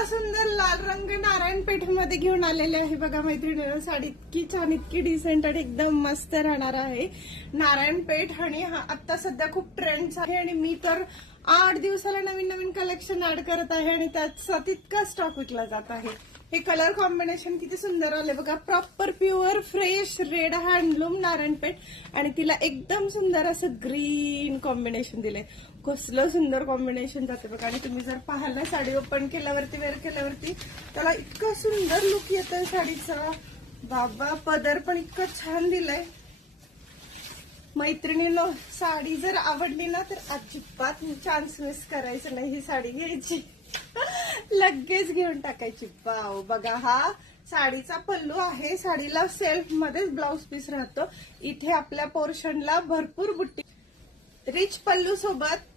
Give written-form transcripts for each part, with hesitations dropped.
इतका सुंदर लाल रंग नारायणपेठ मध्ये घेऊन आलेले आहे बघा मैत्रिणींनो. साडी इतकी छान, इतकी डिसेंट आणि एकदम मस्त राहणार आहे. नारायणपेठ आणि हा आता सध्या खूप ट्रेंड आहे आणि मी तर 8 दिवसाला नवीन नवीन कलेक्शन ऍड करत आहे आणि त्याचा तितका स्टॉक विकला जात आहे. हे कलर कॉम्बिनेशन किती सुंदर आले बघा. Proper pure fresh red handloom Narayanpeth आणि तिला एकदम सुंदर असं ग्रीन कॉम्बिनेशन दिले. कसलं सुंदर कॉम्बिनेशन जाते बघा. आणि तुम्ही जर पाहिलं साडी ओपन केल्यावरती वेअर केल्यावरती त्याला इतकं सुंदर लुक येतोय साडीचा. बाबा पदर पण इतकं छान दिलंय. मैत्रिणींनो साडी जर आवडली ना तर अजिबात चान्स मिस करायचं नाही. ही साडी घ्यायची लगेच घेऊन टाकायची. वाव बघा, हा साडीचा पल्लू आहे. साडीला सेल्फ मध्येच ब्लाउज पीस राहतो. इथे आपल्या पोर्शनला भरपूर बुट्टी, रिच पल्लू सोबत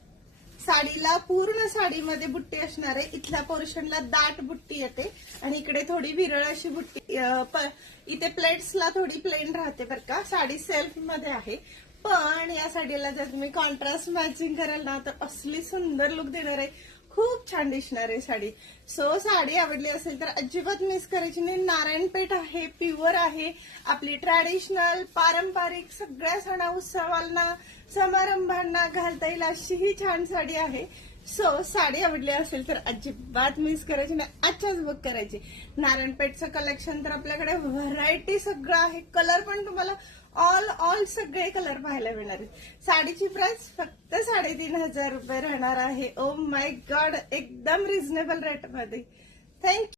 साडीला पूर्ण साडीमध्ये बुट्टी असणार आहे. इथल्या पोर्शनला दाट बुट्टी येते आणि इकडे थोडी विरळ अशी बुट्टी. इथे प्लेट्सला थोडी प्लेन राहते बरं का. साडी सेल्फ मध्ये आहे पण या साडीला जर तुम्ही कॉन्ट्रास्ट मॅचिंग कराल ना तर असली सुंदर लुक देणार आहे. खूप छान दिसणार आहे साडी. सो साडी आवडली असेल तर अजिबात मिस करायची नाही. नारायणपेठ आहे, प्युअर आहे, आपली ट्रॅडिशनल पारंपरिक सगळ्या सणा उत्सवांना समारंभांना घालता येईल अशी ही छान साडी आहे. सो साडी आवडली असेल तर अजिबात मिस करायची नाही, आजच्याच बुक करायची. नारायणपेठचं कलेक्शन तर आपल्याकडे व्हरायटी सगळं आहे. कलर पण तुम्हाला ऑल सगळे कलर पाहायला मिळणार आहेत. साडीची प्राइस फक्त 3,500 रुपये राहणार आहे. ओ माय गॉड, एकदम रिझनेबल रेट मध्ये. थँक्यू.